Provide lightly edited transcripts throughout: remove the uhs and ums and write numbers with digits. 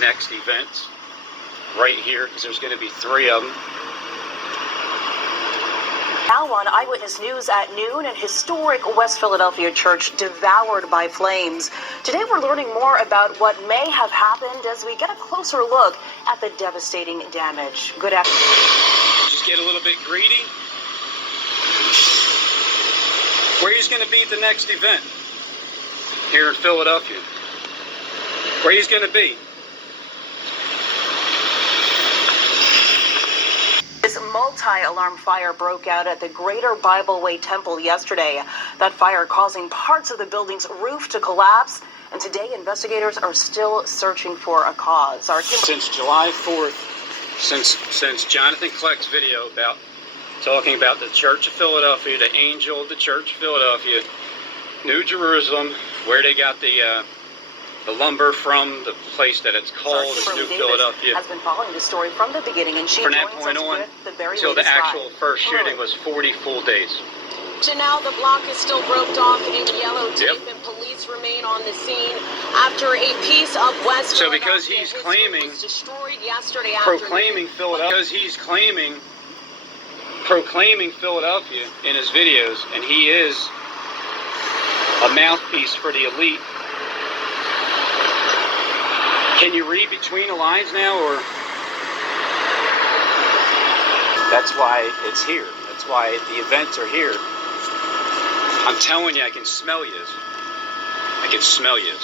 next events right here, because there's going to be 3 of them. Now on Eyewitness News at noon, an historic West Philadelphia church devoured by flames. Today we're learning more about what may have happened as we get a closer look at the devastating damage. Good afternoon. Just get a little bit greedy. Where he's going to be at the next event here in Philadelphia. Where he's going to be. This multi-alarm fire broke out at the Greater Bible Way Temple yesterday. That fire causing parts of the building's roof to collapse. And today, investigators are still searching for a cause. Since July 4th, since Jonathan Kleck's video about talking about the Church of Philadelphia, the angel of the Church of Philadelphia, New Jerusalem, where they got the lumber from, the place that it's called is New Philadelphia. Has been following the story from the beginning, and she from that point on until the actual first shooting was 40 full days. To now, the block is still roped off in yellow tape, and police remain on the scene after a piece of West So because he's claiming, was destroyed yesterday proclaiming Philadelphia, because he's proclaiming Philadelphia in his videos, and he is a mouthpiece for the elite. Can you read between the lines now, or? That's why it's here. That's why the events are here. I'm telling you, I can smell you. I can smell you.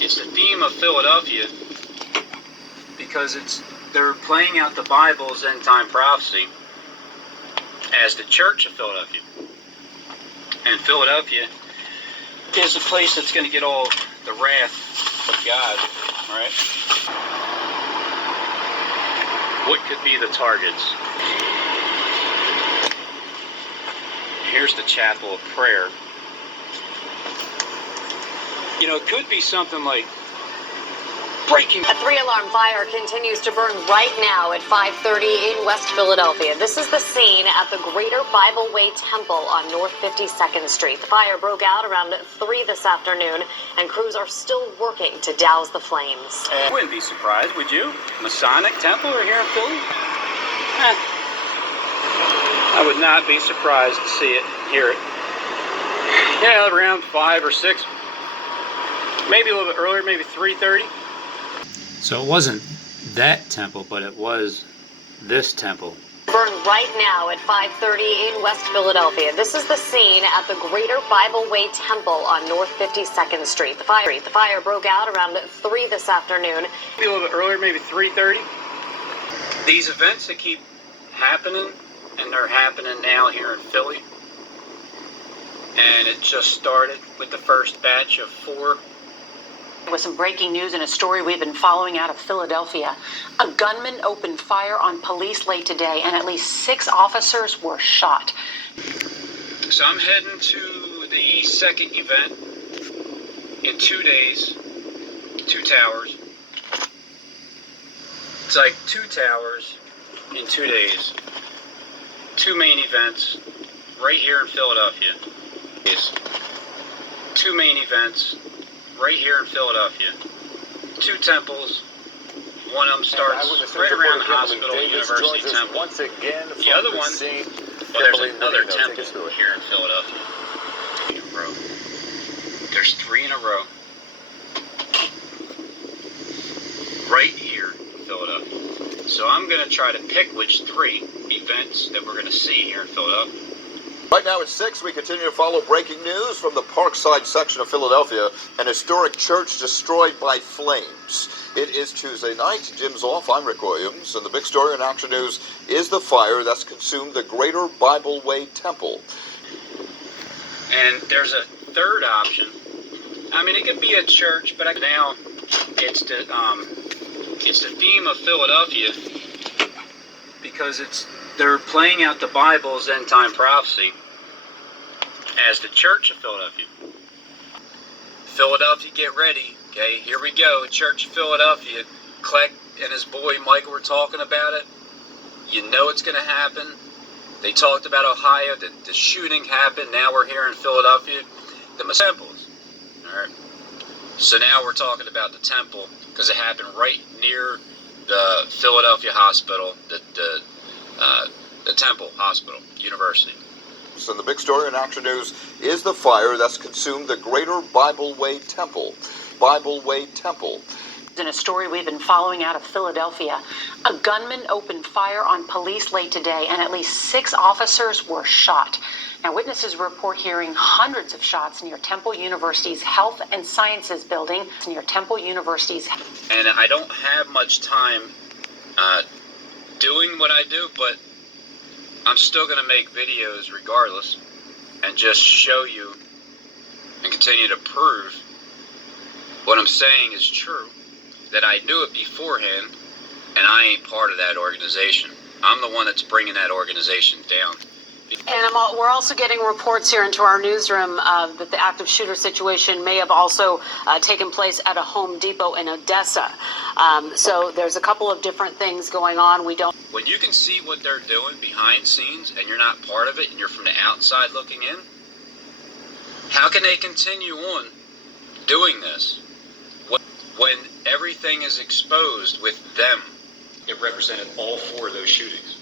It's the theme of Philadelphia because they're playing out the Bible's end time prophecy as the Church of Philadelphia. And Philadelphia is the place that's going to get all the wrath of God, right? What could be the targets? Here's the chapel of prayer. You know, it could be something like breaking. A 3-alarm fire continues to burn right now at 5:30 in West Philadelphia. This is the scene at the Greater Bible Way Temple on North 52nd Street. The fire broke out around 3 this afternoon, and crews are still working to douse the flames. I wouldn't be surprised, would you? Masonic Temple or here in Philly? I would not be surprised to see it, hear it. Yeah, around 5 or 6. Maybe a little bit earlier, maybe 3:30. So it wasn't that temple, but it was this temple. Burn right now at 5:30 in West Philadelphia. This is the scene at the Greater Bible Way Temple on North 52nd Street. The fire broke out around 3 this afternoon. Maybe a little bit earlier, maybe 3:30. These events that keep happening, and they're happening now here in Philly. And it just started with the first batch of 4. With some breaking news and a story we've been following out of Philadelphia. A gunman opened fire on police late today, and at least 6 officers were shot. So I'm heading to the second event in 2 days, 2 towers. It's like 2 towers in 2 days. 2 main events right here in Philadelphia. 2 main events right here in Philadelphia. 2 temples. One of them starts right around the hospital, University Temple. Once again, the other one, there's another temple here in Philadelphia. In a row. There's 3 in a row. Right here in Philadelphia. So I'm going to try to pick which 3 events that we're going to see here in Philadelphia. Right now at 6, we continue to follow breaking news from the Parkside section of Philadelphia. An historic church destroyed by flames. It is Tuesday night. Jim's off. I'm Rick Williams. And the big story in Action News is the fire that's consumed the Greater Bible Way Temple. And there's a third option. I mean, it could be a church, but now it's the theme of Philadelphia because they're playing out the Bible's end time prophecy as the Church of Philadelphia. Philadelphia, get ready. Okay, here we go. Church of Philadelphia. Kleck and his boy Michael were talking about it. You know it's going to happen. They talked about Ohio, the shooting happened. Now we're here in Philadelphia, the temples. All right. So now we're talking about the temple because it happened right near the Philadelphia hospital, the Temple Hospital University. And the big story in Action News is the fire that's consumed the Greater Bible Way Temple. Bible Way Temple. In a story we've been following out of Philadelphia, a gunman opened fire on police late today, and at least 6 officers were shot. Now, witnesses report hearing hundreds of shots near Temple University's Health and Sciences building. Near Temple University's. And I don't have much time doing what I do, but I'm still going to make videos regardless and just show you and continue to prove what I'm saying is true, that I knew it beforehand, and I ain't part of that organization. I'm the one that's bringing that organization down. And we're also getting reports here into our newsroom that the active shooter situation may have also taken place at a Home Depot in Odessa. So there's a couple of different things going on. When you can see what they're doing behind scenes and you're not part of it and you're from the outside looking in, how can they continue on doing this when everything is exposed with them? It represented all 4 of those shootings.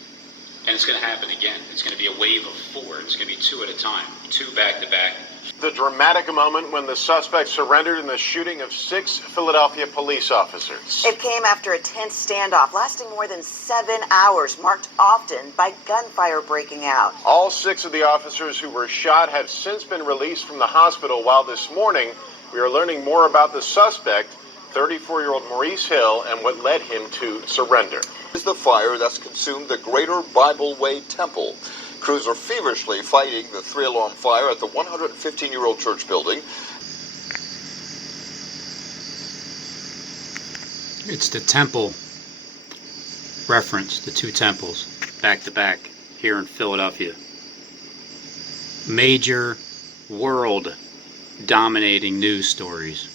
And it's going to happen again. It's going to be a wave of 4. It's going to be 2 at a time, 2 back to back. The dramatic moment when the suspect surrendered in the shooting of 6 Philadelphia police officers. It came after a tense standoff lasting more than 7 hours, marked often by gunfire breaking out. All 6 of the officers who were shot have since been released from the hospital, while this morning we are learning more about the suspect, 34-year-old Maurice Hill, and what led him to surrender. Is the fire that's consumed the Greater Bible Way Temple. Crews are feverishly fighting the 3-alarm fire at the 115-year-old church building. It's the temple reference, the 2 temples back to back here in Philadelphia. Major world dominating news stories.